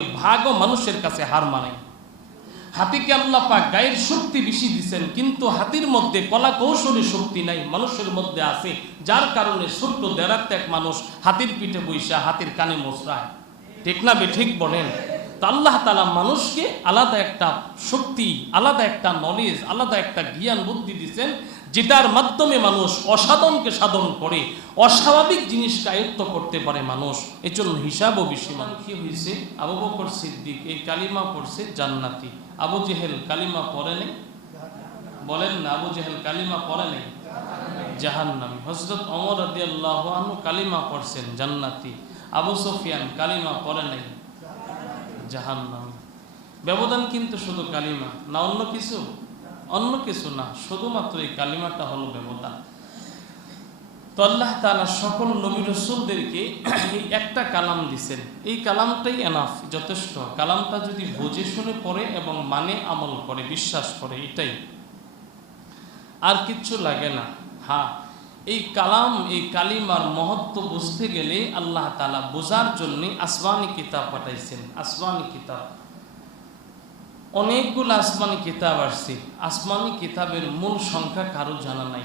ভাগও মানুষের কাছে হার মানায়। হাতিকে আল্লাহ পাক গায়ের শক্তি বেশি দিচ্ছেন কিন্তু হাতির মধ্যে কলা কৌশলী শক্তি নাই, মানুষের মধ্যে আছে, যার কারণে ছোট্ট এক মানুষ হাতির পিঠে বৈশা হাতির কানে মোসরায়। ঠিক না ঠিক বলেন? তো আল্লাহ তালা মানুষকে আলাদা একটা শক্তি, আলাদা একটা নলেজ আলাদা একটা জ্ঞান, বুদ্ধি দিচ্ছেন যেটার মাধ্যমে মানুষ অসাধনকে সাধন করে, অস্বাভাবিক জিনিসকে আয়ত্ত করতে পারে মানুষ। এই জন্য হিসাবও বেশি মানুষ কি হয়েছে আবু বকর সিদ্দিক এই কালিমা পড়ছে জান্নাতি। আবু জেহেল কালিমা পড়ে নেই? বলেন না, আবু জেহেল কালিমা পড়ে নেই? জাহান্নামী। হজরত অমর আদি আল্লাহ কালিমা পড়ছেন জান্নাতি। আবু সফিয়ান কালিমা পড়ে নেই? জাহান্নামী। ব্যবধান কিন্তু শুধু কালিমা, না অন্য কিছু? অন্য কিছু না, শুধুমাত্র এই কালিমাটা হলো ব্যবধান। তো আল্লাহ তালা সকল নবী রসুলদেরকে এই একটা কালাম দিছেন। এই কালামটাই এনাফ যথেষ্ট। কালামটা যদি বুঝে শুনে পড়ে এবং মানে আমল করে, বিশ্বাস করে, এটাই। আর কিচ্ছু লাগে না। হ্যাঁ এই কালাম, এই কালিমার মহত্ব বুঝতে গেলে আল্লাহ তালা বোঝার জন্য আসমানি কিতাব পাঠাইছেন। আসমানি কিতাব। অনেকগুলো আসমানি কিতাব আসছে। আসমানি কিতাবের মূল সংখ্যা কারও জানা নাই।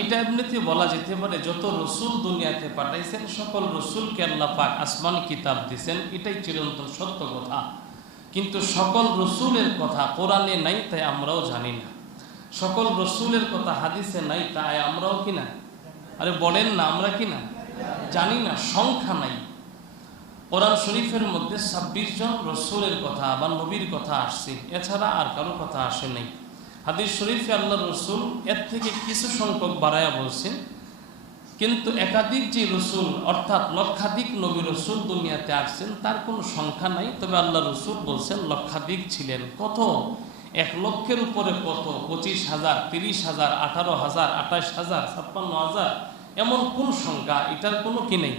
এটা এমনিতে বলা যেতে পারে, যত রসুল দুনিয়াতে পাঠাইছেন, সকল রসুলকে আল্লাহ পাক আসমানি কিতাব দিছেন, এটাই চিরন্তন সত্য কথা। কিন্তু সকল রসুলের কথা কোরআনে নাই, তাই আমরাও জানি না। সকল রসুলের কথা হাদিসে নাই, তাই আমরাও কিনা আরে বলেন না, আমরা কিনা জানি না, সংখ্যা নাই। কোরআন শরীফের মধ্যে ছাব্বিশ জন রসুলের কথা বা নবীর কথা আসছে। এছাড়া আর কারও কথা আসে নাই। হাদিস শরীফে আল্লাহ রসুল এর থেকে কিছু সংখ্যক বাড়ায়া বলছেন, কিন্তু একাধিক যে রসুল, অর্থাৎ লক্ষাধিক নবী রসুল দুনিয়াতে আসছেন, তার কোনো সংখ্যা নাই। তবে আল্লাহ রসুল বলছেন, লক্ষাধিক ছিলেন। কত? এক লক্ষের উপরে কত? পঁচিশ হাজার, তিরিশ হাজার, আঠারো হাজার, আঠাশ হাজার, ছাপ্পান্ন হাজার, এমন কোন সংখ্যা? এটার কোনো কি নেই?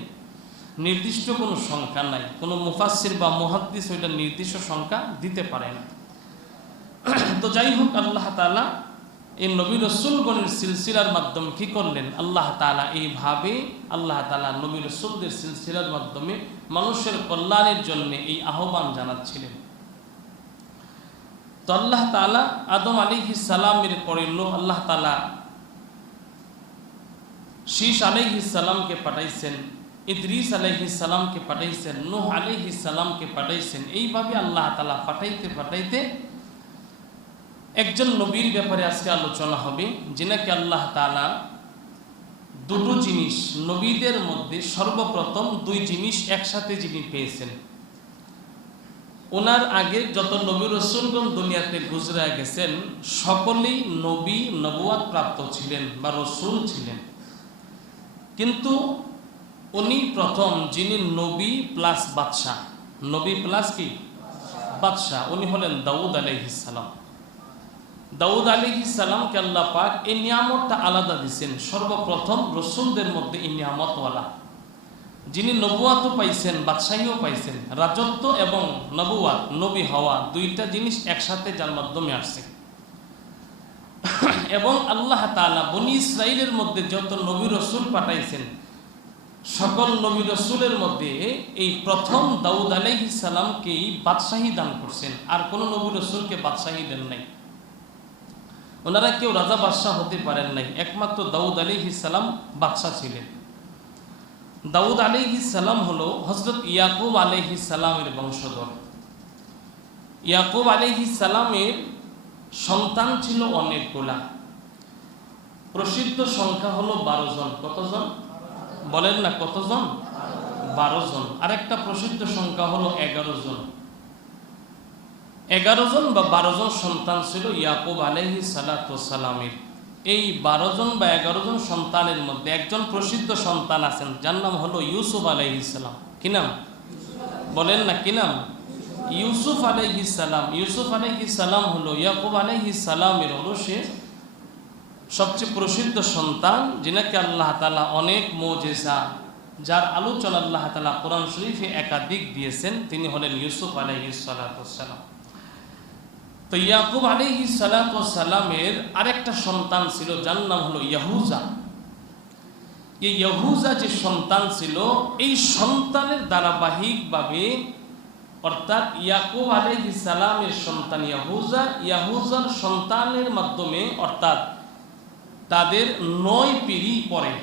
নির্দিষ্ট কোনো সংখ্যা নাই। কোনো মুফাসির বা মুহাদ্দিস ওইটা নির্দিষ্ট সংখ্যা দিতে পারে না। তো যাই হোক, আল্লাহ তালা এই নবী রসুলগণের সিলসিলার মাধ্যমে কি করলেন? আল্লাহ তালা এইভাবে আল্লাহ তালা নবী রসুলদের সিলসিলার মাধ্যমে মানুষের কল্যাণের জন্য এই আহ্বান জানাচ্ছিলেন। তো আল্লাহ তালা আদম আলী সালামের পরে লো আল্লাহ তালা শীষ আলাইহি সালামকে পাঠাইছেন। ইদ্রিস আলাইহি সালামকে পাঠাইছেন, নুহ আলাইহি সালামকে পাঠাইছেন, এইভাবে আল্লাহ তালা পাঠাইতে পাঠাইতে একজন নবীর ব্যাপারে আজকে আলোচনা হবে, যেনাকে আল্লাহ তালা দুটো জিনিস, নবীদের মধ্যে সর্বপ্রথম দুই জিনিস একসাথে যিনি পেয়েছেন। ওনার আগে যত নবী রসুলগণ দুনিয়াতে গুজরা গেছেন, সকলেই নবী নবুয়াদ প্রাপ্ত ছিলেন বা রসুল ছিলেন। কিন্তু উনি প্রথম যিনি নবী প্লাস বাদশাহ। নবী প্লাস কি? বাদশাহ। উনি হলেন দাউদ আলাইহিসালাম দাউদ আলী সালামকে আল্লাহ পাক এই নিয়ামতটা আলাদা দিচ্ছেন সর্বপ্রথম রসুলদের মধ্যে এই নিয়ামতওয়ালা। যিনি নবুয়াতও পাইছেন, বাদশাহীও পাইছেন, রাজত্ব এবং নবুয়াত, নবী হওয়া দুইটা জিনিস একসাথে যার মাধ্যমে আসছে। এবং আল্লাহ তালা বনি ইসরায়েলের মধ্যে যত নবী রসুল পাঠাইছেন সকল নবী রসুলের মধ্যে এই প্রথম দাউদ আলাইহি সালামকেই বাদশাহী দান করছেন। আর কোনো নবী রসুলকে বাদশাহী দেন নাই। ওনারা কেউ রাজা বাদশাহ হতে পারেন নাই। একমাত্র দাউদ আলী সালাম বাদশাহ ছিলেন। দাউদ আলী সালাম হলো হজরত ইয়াকুব আলহি সালামের বংশধর। ইয়াকুব আলহি সালামের সন্তান ছিল অনেকগুলা। প্রসিদ্ধ সংখ্যা হলো বারো জন। কতজন বলেন না, কতজন? বারো জন। আরেকটা প্রসিদ্ধ সংখ্যা হলো এগারো জন। এগারো জন বা বারো জন সন্তান ছিল ইয়াকুব আলহি সালাতামের এই বারো জন বা এগারো জন সন্তানের মধ্যে একজন প্রসিদ্ধ সন্তান আছেন, যার নাম হলো ইউসুফ আলহি সালাম। কি নাম? বলেন না, কি নাম? ইউসুফ আলহি সালাম। ইউসুফ আলহি সালাম হলো ইয়াকুব আলহি সালামের হলো সে সবচেয়ে প্রসিদ্ধ সন্তান, যিনাকে আল্লাহ তালা অনেক মোজেসা যার আলোচনা আল্লাহ তালা কোরআন শরীফে একাধিক দিয়েছেন, তিনি হলেন ইউসুফ আলহি সালাতাম তো ইয়াকুব আলিহি সালামের আরেকটা সন্তান ছিল, যার নাম হলো ইয়াহুজা। ইয়াহুজা যে সন্তান ছিল, এই সন্তানের ধারাবাহিকভাবে অর্থাৎ ইয়াকুব আলাইহি সালামের সন্তান ইয়াহুজা, ইয়াহুজার সন্তানের মাধ্যমে অর্থাৎ তাদের নয় পিড়ি পরে।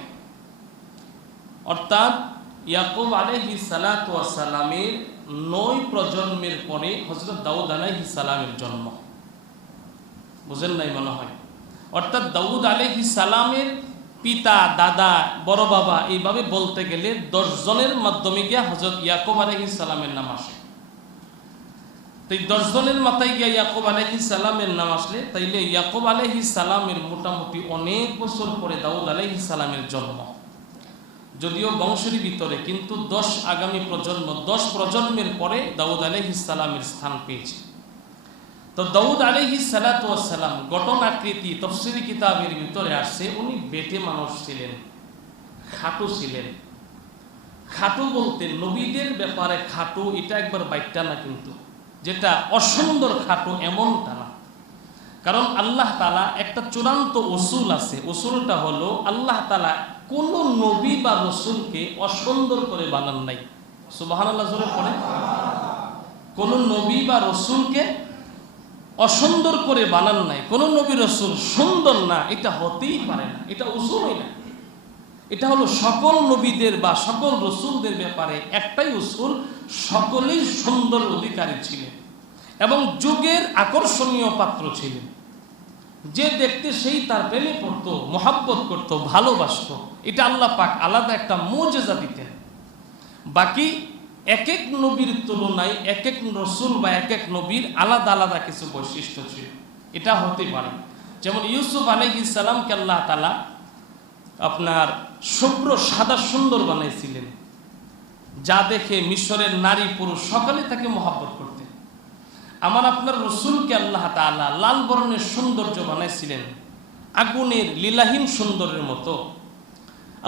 অর্থাৎ ইয়াকুব আলাইহি সালামের নয় প্রজন্মের পরে হজরত দাউদ আলাইহি সালামের জন্ম। বুঝেন নাই মনে হয়? অর্থাৎ দাউদ আলাইহি সালামের পিতা, দাদা, বড় বাবা এইভাবে বলতে গেলে দশজনের মাধ্যমে গিয়া হজরত ইয়াকুব আলহি সালামের নাম আসে। তো এই দশ জনের মাথায় গিয়া ইয়াকুব আলহি সালামের নাম আসলে, তাইলে ইয়াকুব আলহি সালামের মোটামুটি অনেক বছর পরে দাউদ আলহি সালামের জন্ম। যদিও বংশের ভিতরে, কিন্তু দশ আগামী প্রজন্ম, দশ প্রজন্মের পরে দাউদ আলহি সালামের স্থান পেয়েছে। তো দাউদ আলহি সালাতাম ঘটনাকৃতি তফসিরি কিতাবের ভিতরে আসছে, উনি বেটে মানুষ ছিলেন, খাটু ছিলেন। খাটু বলতে নবীদের ব্যাপারে খাটু, এটা একবার বাইকটা না কিন্তু। যেটা অসুন্দর খাটু এমনটা না। কারণ আল্লাহ তালা একটা চূড়ান্ত ওসুল আছে। ওসুলটা হলো আল্লাহ তালা কোন নবী বা রসুলকে অসুন্দর করে বানান নাই। সুবাহান আল্লাহ জোরে পড়ে। কোন নবী বা রসুলকে অসুন্দর করে বানান নাই। কোন নবী রসুল সুন্দর না, এটা হতেই পারে না। এটা উসুলই না। এটা হলো সকল নবীদের বা সকল রসুলদের ব্যাপারে একটাই উসুল, সকলেই সুন্দর অধিকারী ছিলেন এবং যুগের আকর্ষণীয় পাত্র ছিলেন। যে দেখতে সেই তার প্রেমে পড়ত, মোহাব্বত করত, ভালোবাসত। এটা আল্লাহ পাক আলাদা একটা মোজেজা দিতেন। বাকি এক এক নবীর তুলনায় এক এক রসুল বা এক এক নবীর আলাদা আলাদা কিছু বৈশিষ্ট্য ছিল। এটা হতে পারে। যেমন ইউসুফ আলহ ইসালামকে আল্লাহ তালা আপনার শুভ্র সাদা সুন্দর বানাইছিলেন, যা দেখে মিশরের নারী পুরুষ সকলে তাকে মহাব্বত করতেন। আমার আপনার রসুলকে আল্লাহ তালা লাল বর্ণের সৌন্দর্য বানাইছিলেন, আগুনের লীলাহীন সুন্দরের মতো।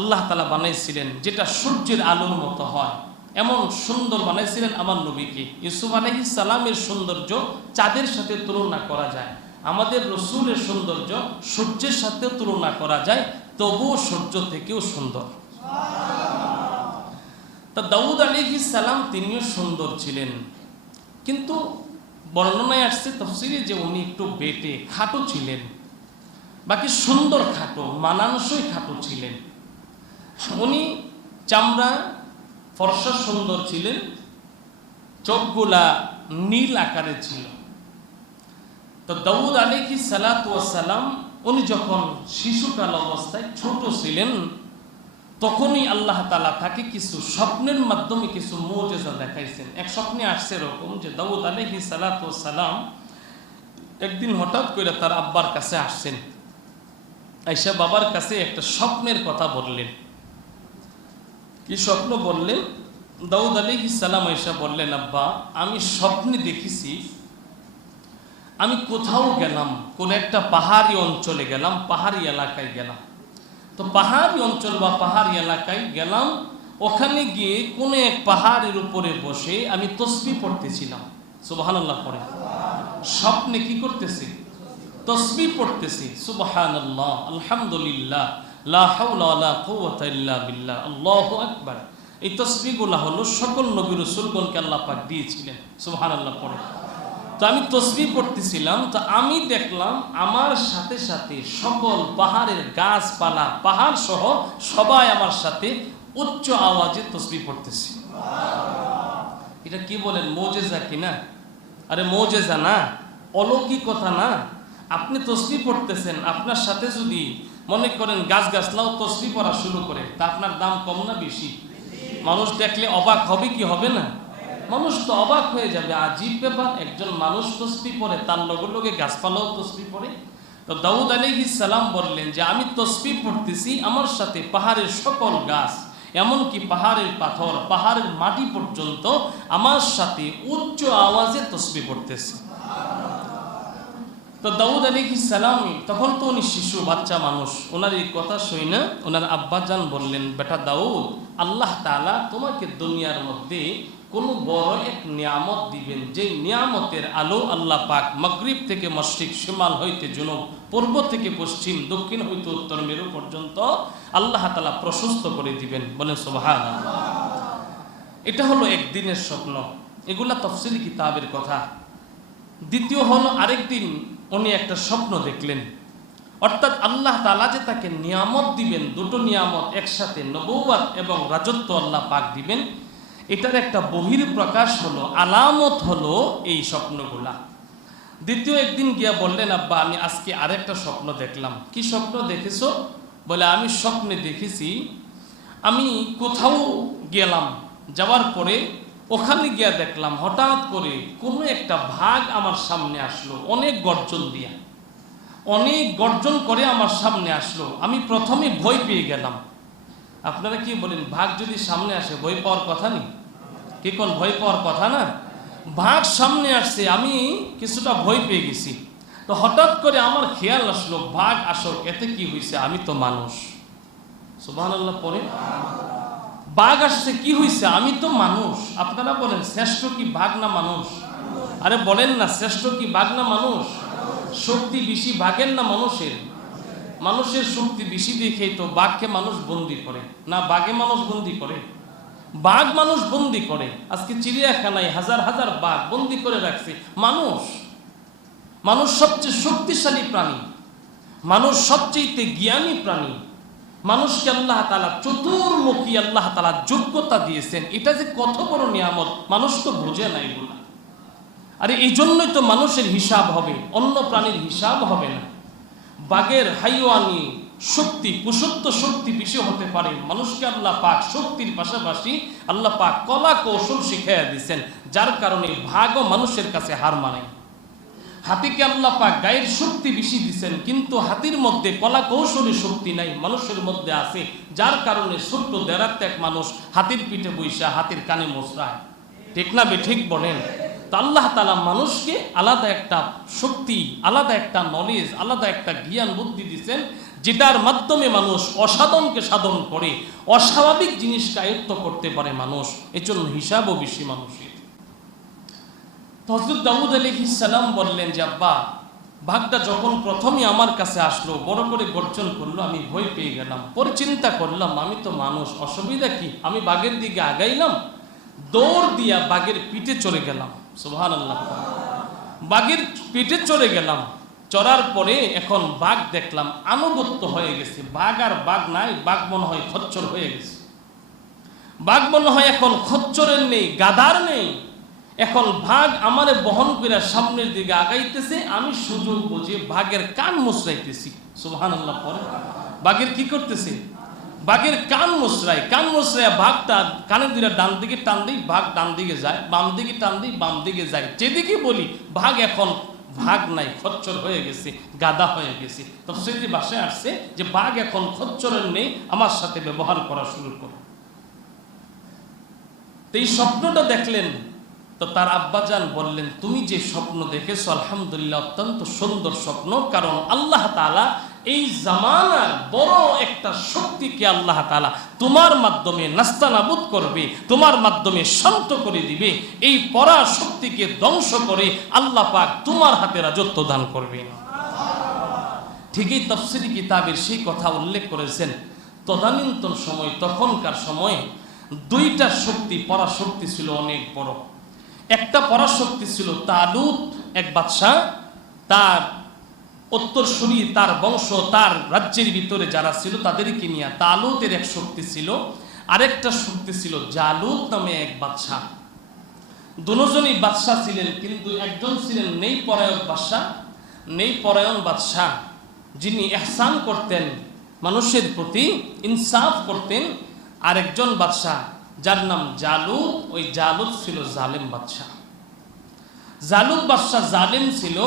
আল্লাহ তালা বানাইছিলেন যেটা সূর্যের আলোর মতো হয়। এমন সুন্দর বানাইছিলেন আমার নবীকে। ইউসুফ আলহি সালামের সৌন্দর্য চাঁদের সাথে তুলনা করা যায়। আমাদের রসুলের সৌন্দর্য সূর্যের সাথে তুলনা করা যায়, তবুও সূর্য থেকেও সুন্দর। তা দাউদ আলিহি সালাম তিনিও সুন্দর ছিলেন। কিন্তু বর্ণনায় আসছে তফসিরে যে উনি একটু বেটে, খাটো ছিলেন। বাকি সুন্দর খাটো, মানানসই খাটো ছিলেন। উনি চামড়া, ফর্সা সুন্দর ছিলেন, চোখগুলা নীল আকারে ছিল। তো দাউদ আলিকি সালাম উনি যখন শিশুকাল অবস্থায় ছোট ছিলেন, তখনই আল্লাহ তালা তাকে কিছু স্বপ্নের মাধ্যমে কিছু মৌজেজা দেখাইছেন। এক স্বপ্নে আসছে এরকম যে দাউদ আলহি সালাম একদিন হঠাৎ করে তার আব্বার কাছে আসছেন। আইসা বাবার কাছে একটা স্বপ্নের কথা বললেন। কি স্বপ্ন বললেন? দাউদ আলী সালাম আইসা বললেন, আব্বা, আমি স্বপ্নে দেখেছি আমি কোথাও গেলাম, কোন একটা পাহাড়ি অঞ্চলে গেলাম, পাহাড়ি এলাকায় গেলাম। তো পাহাড়ি অঞ্চল বা পাহাড়ি এলাকায় গেলাম, ওখানে গিয়ে কোনো এক পাহাড়ের উপরে বসে আমি তসবি পড়তেছিলাম। সুবাহান আল্লাহ পড়ে। স্বপ্নে কি করতেছি? তসবি পড়তেছি। সুবাহান আল্লাহ আলহামদুলিল্লাহ আকবার। এই তসবিগুলা হলো সকল নবী রসুলগণকে আল্লাহ পাক দিয়েছিলেন। সুহান আল্লাহ পড়ে। তো আমি তসবি পড়তেছিলাম, তো আমি দেখলাম আমার সাথে সাথে সকল পাহাড়ের গাছপালা, পাহাড় সহ সবাই আমার সাথে উচ্চ আওয়াজে তসবি পড়তেছি। এটা কি বলেন মৌজেজা কিনা আরে মৌজেজা না, অলৌকিকতা না। আপনি তসবি পড়তেছেন, আপনার সাথে যদি মনে করেন গাছ গাছলাও তসবি পড়া শুরু করে, তা আপনার দাম কম না বেশি? মানুষ দেখলে অবাক হবে কি হবে না? মানুষ তো অবাক হয়ে যাবে, আজীব ব্যাপার, একজন মানুষ তসবি পরে তার লগে লগে গাছপালাও তসবি পড়ে। তো দাউদ আলহি সালাম বললেন যে, আমি তসবি পড়তেছি আমার সাথে পাহাড়ের সকল গাছ, এমনকি পাহাড়ের পাথর, পাহাড়ের মাটি পর্যন্ত আমার সাথে উচ্চ আওয়াজে তসবি পড়তেছে। তো দাউদ আলী সালাম, তখন তো উনি শিশু, বাচ্চা মানুষ ওনার এই কথা শুই না ওনার আব্বাজান বললেন, বেটা দাউদ, আল্লাহ তালা তোমাকে দুনিয়ার মধ্যে কোনো বড় এক নিয়ামত দিবেন যে নিয়ামতের আলো আল্লাহ পাক মগরিব থেকে মশ্রিক শিমাল হইতে জনব, পূর্ব থেকে পশ্চিম, দক্ষিণ হইতে উত্তর মেরু পর্যন্ত আল্লাহ তালা প্রশস্ত করে দিবেন। বলেন সোভান এটা হলো একদিনের স্বপ্ন। এগুলা তফসিলি কিতাবের কথা। দ্বিতীয় হলো আরেকদিন উনি একটা স্বপ্ন দেখলেন। অর্থাৎ আল্লাহ তালা যে তাকে নিয়ামত দিবেন, দুটো নিয়ামত একসাথে নবৌয়াত এবং রাজত্ব আল্লাহ পাক দিবেন এটার একটা বহির প্রকাশ হলো, আলামত হলো এই স্বপ্নগুলা। দ্বিতীয় একদিন গিয়া বললেন, আব্বা, আমি আজকে আরেকটা স্বপ্ন দেখলাম। কি স্বপ্ন দেখেছ? বলে, আমি স্বপ্নে দেখেছি, আমি কোথাও গেলাম। যাওয়ার পরে ওখানে গিয়া দেখলাম, হঠাৎ করে কোনো একটা ভাগ আমার সামনে আসলো, অনেক গর্জন দিয়া। অনেক গর্জন করে আমার সামনে আসলো, আমি প্রথমে ভয় পেয়ে গেলাম। আপনারা কি বলেন, ভাগ যদি সামনে আসে, ভয় পাওয়ার কথা নেই? কি কোন ভয় পাওয়ার কথা না? ভাগ সামনে আসছে, আমি কিছুটা ভয় পেয়ে গেছি। তো হঠাৎ করে আমার খেয়াল আসলো, ভাগ আসল, এতে কি হয়েছে আমি তো মানুষ। সুবাহ পরে বাঘ আসছে, কি হয়েছে আমি তো মানুষ। আপনারা বলেন, শ্রেষ্ঠ কি বাঘ না মানুষ? আরে বলেন না, শ্রেষ্ঠ কি বাঘ না মানুষ? শক্তি বেশি বাঘের না মানুষের? মানুষের শক্তি বেশি দেখেই তো বাঘকে মানুষ বন্দি করে। না বাঘে মানুষ বন্দি করে? বাঘ মানুষ বন্দি করে। আজকে চিড়িয়াখানায় হাজার হাজার বাঘ বন্দি করে রাখছে। মানুষ মানুষ সবচেয়ে শক্তিশালী প্রাণী। মানুষ সবচেয়ে জ্ঞানী প্রাণী। মানুষকে আল্লাহ তালা চতুর্মুখী আল্লাহ তালা যোগ্যতা দিয়েছেন। এটা যে কত বড় নিয়ামত, মানুষ তো বোঝে না এগুলা। আরে এই জন্যই তো মানুষের হিসাব হবে, অন্য প্রাণীর হিসাব হবে না। বাঘের হাইওয়ানি শক্তি কুসত্ব শক্তি বেশি হতে পারে। মানুষকে আল্লাহ পাক শক্তির পাশাপাশি আল্লাহ পাক কলা কৌশল শিখাইয়া দিচ্ছেন যার কারণে ভাগও মানুষের কাছে হার মানে। হাতিকে আল্লাহ পাক গায়ের শক্তি বেশি দিচ্ছেন কিন্তু হাতির মধ্যে কলা কৌশলী শক্তি নাই, মানুষের মধ্যে আছে, যার কারণে ছোট্ট দেড়াতে এক মানুষ হাতির পিঠে বৈশা হাতির কানে মোসরায়। ঠিক না বে, ঠিক বলেন? তো আল্লাহ তালা মানুষকে আলাদা একটা শক্তি, আলাদা একটা নলেজ আলাদা একটা জ্ঞান বুদ্ধি দিচ্ছেন যেটার মাধ্যমে মানুষ অসাধনকে সাধন করে, অস্বাভাবিক জিনিসকে আয়ত্ত করতে পারে মানুষ, এজন্য হিসাবও বেশি মানুষের। হজরত দাউদ আলহি সালাম বললেন যে, আব্বা, ভাগটা যখন প্রথমে আমার কাছে আসলো, বড় করে গর্জন করল, আমি ভয় পেয়ে গেলাম পরে চিন্তা করলাম, আমি তো মানুষ, অসুবিধা কি? আমি বাঘের দিকে আগাইলাম, দৌড় দিয়া বাঘের পিঠে চলে গেলাম। সুহান আল্লাহ বাঘের পিঠে চলে গেলাম। চড়ার পরে এখন বাঘ দেখলাম, আনুগত্য হয়ে গেছে। বাঘ আর বাঘ নাই, বাঘ মনে হয় খচ্চর হয়ে গেছে। বাঘ মনে হয় এখন খচ্চরের নেই, গাদার নেই। এখন ভাগ আমার বহন করে সামনের দিকে আগাইতেছে, আমি সুযোগ বুঝে বাঘের কান মুসরাইতেছি সুবহান আল্লাহ পরে। বাঘের কি করতেছে? বাঘের কান মুসরাই কান মুসরাই ভাগটা কানের দিকে ডান দিকে টান দিই, বাঘ ডান দিকে যায়, বাম দিকে টান দিই, বাম দিকে যায়। যেদিকে বলি, বাঘ এখন ভাগ নাই, খচ্চর হয়ে গেছে, গাদা হয়ে গেছে। তফসিলি বাসায় আসছে যে বাঘ এখন খচ্চরের নেই, আমার সাথে ব্যবহার করা শুরু করো। তো এই স্বপ্নটা দেখলেন, তো তার আব্বাজান বললেন, তুমি যে স্বপ্ন দেখেছ, আলহামদুলিল্লাহ, অত্যন্ত সুন্দর স্বপ্ন। কারণ আল্লাহ তালা এই জামানার বড় একটা শক্তিকে আল্লাহ তালা তোমার মাধ্যমে নাস্তানাবুদ করবে, তোমার মাধ্যমে শান্ত করে দিবে, এই পরা শক্তিকে ধ্বংস করে আল্লাহ পাক তোমার হাতে রাজত্ব দান করবে। ঠিকই তফসিরি কিতাবের সেই কথা উল্লেখ করেছেন, তদানীন্তন সময়, তখনকার সময়ে দুইটা শক্তি, পরাশক্তি ছিল অনেক বড়। একটা পরাশক্তি ছিল তালুত, এক বাদশাহ, তার উত্তরসূরি তার বংশ, তার রাজ্যের ভিতরে যারা ছিল, তাদেরকে নিয়ে তালুতের এক শক্তি ছিল, আরেকটা শক্তি ছিল জালুত নামে এক বাদশাহ। দুজনই বাদশাহ ছিলেন, কিন্তু একজন ছিলেন নেই পরায়ণ বাদশাহ নেই পরায়ণ বাদশাহ, যিনি এহসান করতেন, মানুষের প্রতি ইনসাফ করতেন, আরেকজন বাদশাহ, যার নাম জালুদ ওই জালুদ ছিল জালেম বাদশাহ। জালুদ বাদশাহ জালেম ছিল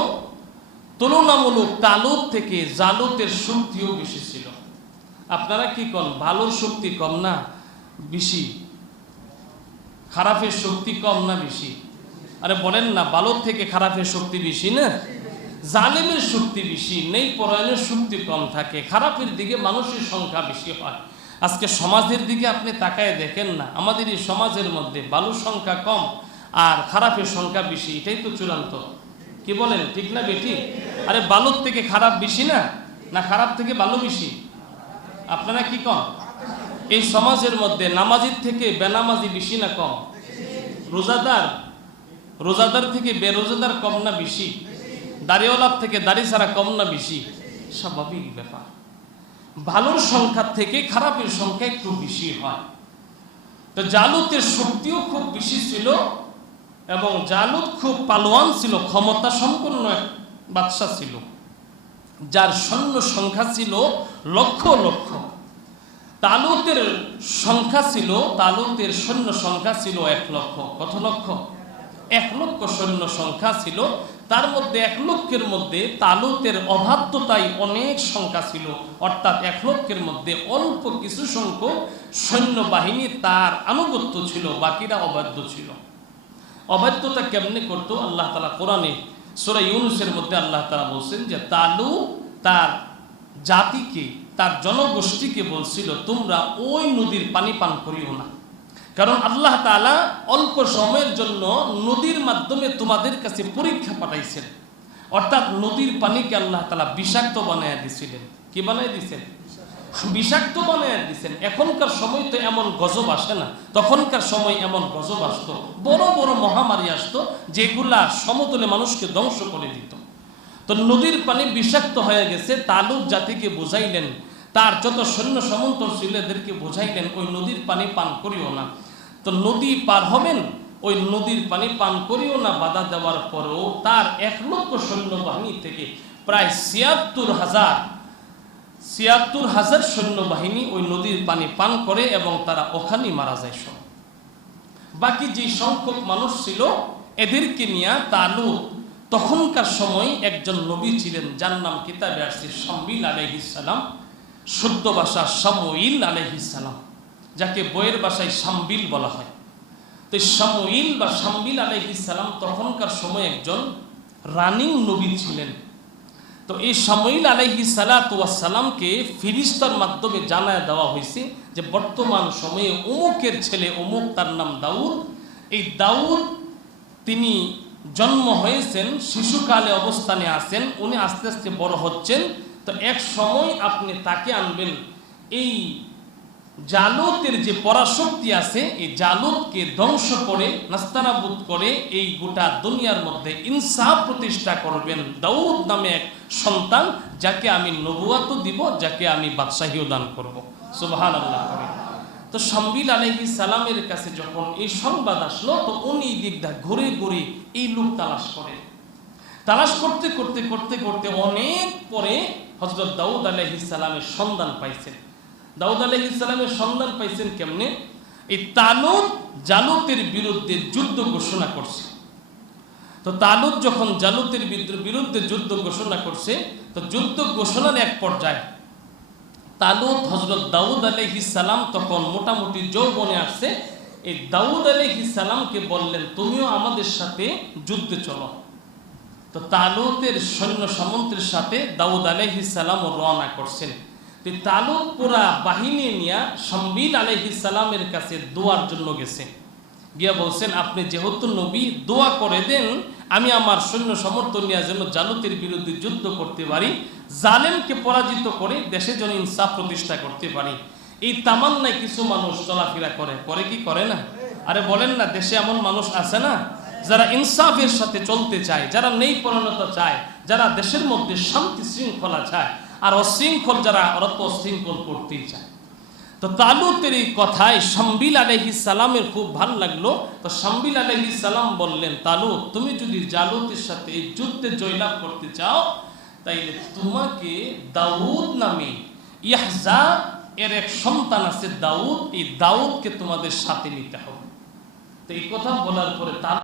তুলনামূলক তালুদ থেকে জালুতের শক্তিও বেশি ছিল। আপনারা কি কন? ভালোর শক্তি কম না বেশি? খারাপের শক্তি কম না বেশি? আরে বলেন না, ভালোর থেকে খারাপের শক্তি বেশি না? জালেমের শক্তি বেশি, নেই পরায়ণের শক্তি কম থাকে। খারাপের দিকে মানুষের সংখ্যা বেশি হয়। আজকে সমাজের দিকে আপনি তাকায় দেখেন না, আমাদের এই সমাজের মধ্যে বালুর সংখ্যা কম আর খারাপের সংখ্যা বেশি, এটাই তো চূড়ান্ত। কি বলেন, ঠিক না বেটি আরে বালুর থেকে খারাপ বেশি না? না খারাপ থেকে বালু বেশি আপনারা কি কম এই সমাজের মধ্যে নামাজির থেকে বেনামাজি বেশি না কম? রোজাদার রোজাদার থেকে বেরোজাদার কম না বেশি? দাড়িওয়ালার থেকে দাড়ি ছাড়া কম না বেশি? স্বাভাবিক ব্যাপার। ভালোর সংখ্যা থেকে খারাপের সংখ্যা একটু বেশি হয়। তো জালুতের শক্তিও খুব বেশি ছিল এবং জালুত খুব পালোয়ান ছিল ক্ষমতা সম্পন্ন এক বাদশা ছিল, যার সৈন্য সংখ্যা ছিল লক্ষ লক্ষ। তালুতের সংখ্যা ছিল তালুতের সৈন্য সংখ্যা ছিল এক লক্ষ। কত লক্ষ? এক লক্ষ সৈন্য সংখ্যা ছিল। তার মধ্যে এক লক্ষের মধ্যে তালুতের অবাধ্যতাই অনেক সংখ্যা ছিল। অর্থাৎ এক লক্ষের মধ্যে অল্প কিছু সংখ্যক সৈন্যবাহিনী তার আনুগত্য ছিল, বাকিরা অবাধ্য ছিল। অবাধ্যতা কেমনে করতো? আল্লাহ তালা কোরআনে সোরা ইউনুসের মধ্যে আল্লাহ তালা বলছেন যে, তালু তার জাতিকে, তার জনগোষ্ঠীকে বলছিল, তোমরা ওই নদীর পানি পান করিও না। কারণ আল্লাহ তাআলা অল্প সময়ের জন্য নদীর মাধ্যমে তোমাদের কাছে পরীক্ষা পাঠাইছেন। অর্থাৎ নদীর পানিকে আল্লাহ তালা বিষাক্ত বানায় দিছিলেন। কি বানায় দিছেন? বিষাক্ত বানায় দিছেন। এখনকার সময় তো এমন গজব আসে না। তখনকার সময় এমন গজব আসতো। বড় বড় মহামারী আসতো, যেগুলা সমতলে মানুষকে ধ্বংস করে দিত। তো নদীর পানি বিষাক্ত হয়ে গেছে তালুক জাতিকে বুঝাইলেন। তার যত সৈন্য সামন্ত ছিল, এদেরকে বুঝাইলেন, ওই নদীর পানি পান করিও না। তো নদী পার হবেন, ওই নদীর পানি পান করিও না, বাধা দেওয়ার পরেও তার এক লক্ষ সৈন্যবাহিনী থেকে প্রায় ছিয়াত্তর হাজার ছিয়াত্তর হাজার সৈন্যবাহিনী ওই নদীর পানি পান করে এবং তারা ওখানেই মারা যায় সব। বাকি যে সংখ্যক মানুষ ছিল, এদেরকে নিয়ে তালু তখনকার সময় একজন নবী ছিলেন, যার নাম কিতাবে আসছে সম্বিল আলহিসাল্লাম শুদ্ধ ভাষা সমইল আলহিসাল্লাম যাকে বইয়ের ভাষায় সাম্বিল বলা হয়। তো সমইল বা সাম্বিল আলহিসাল্লাম তখনকার সময় একজন রানিং নবী ছিলেন। তো এই সমইল আলহি সালাতামকে ফিরিস্তার মাধ্যমে জানায় দেওয়া হয়েছে যে বর্তমান সময়ে অমুকের ছেলে অমুক তার নাম দাউদ। এই দাউদ তিনি জন্ম হয়েছেন, শিশুকালে অবস্থানে আছেন, উনি আস্তে আস্তে বড় হচ্ছেন। তো এক সময় আপনি তাকে আনবেন। এই জালুতের যে পরাশক্তি আছে, এই জালুতকে ধ্বংস করে, নাস্তানাবুদ করে এই গোটা দুনিয়ার মধ্যে ইনসাফ প্রতিষ্ঠা করবেন দাউদ নামে এক সন্তান, যাকে আমি নবুয়াত দিব, যাকে আমি বাদশাহীও দান করব। সুবহান আল্লাহ তো সম্বিল আলহি সালামের কাছে যখন এই সংবাদ আসলো, তো উনি দিকটা ঘুরে ঘুরে এই লোক তালাশ করে। তালাশ করতে করতে করতে করতে অনেক পরে হজরত দাউদ আলহি সালামের সন্ধান পাইছেন। দাউদ আলহ ইসলামের সন্ধান পাইছেন কেমনে? এই তালুত জালুতের বিরুদ্ধে যুদ্ধ ঘোষণা করছে। তো তালুত যখন জালুতের বিরুদ্ধে যুদ্ধ ঘোষণা করছে, তো যুদ্ধ ঘোষণার এক পর্যায়ে তালুত হজরত দাউদ আলহি সালাম তখন মোটামুটি যৌবনে আসছে। এই দাউদ আলহি সালামকে বললেন, তুমিও আমাদের সাথে যুদ্ধে চলো। তো তালুতের সৈন্য সামন্তের সাথে দাউদ আলহি সালামও রওনা করছেন। তালুক পুরা বাহিনী নিয়ে সম্বিল সালামের কাছে দোয়ার জন্য গেছে। গিয়া বলছেন, আপনি যেহেতু নবী, দোয়া করে দেন, আমি আমার সৈন্য সমর্থন নেওয়ার জন্য জালুতের বিরুদ্ধে যুদ্ধ করতে পারি, জালেমকে পরাজিত করে দেশে যেন ইনসাফ প্রতিষ্ঠা করতে পারি। এই তামান্নায় কিছু মানুষ চলাফেরা করে করে কি করে না? আরে বলেন না, দেশে এমন মানুষ আছে না, যারা ইনসাফের সাথে চলতে চায়, যারা নেই পরিণত চায়, যারা দেশের মধ্যে শান্তি শৃঙ্খলা চায় আর অশৃঙ্খল যারা, ওরা তো অশৃঙ্খল করতেই চায়। তো তালুতের এই কথায় সম্বিল আলহি সালামের খুব ভালো লাগল। তো সম্বিল আলহি সালাম বললেন তালু তুমি যদি জালুতের সাথে এই যুদ্ধে জয়লাভ করতে চাও, তাইলে তোমাকে দাউদ নামে ইয়াহজা এর এক সন্তান আছে দাউদ, এই দাউদকে তোমাদের সাথে নিতে হবে। তো এই কথা বলার পরে তার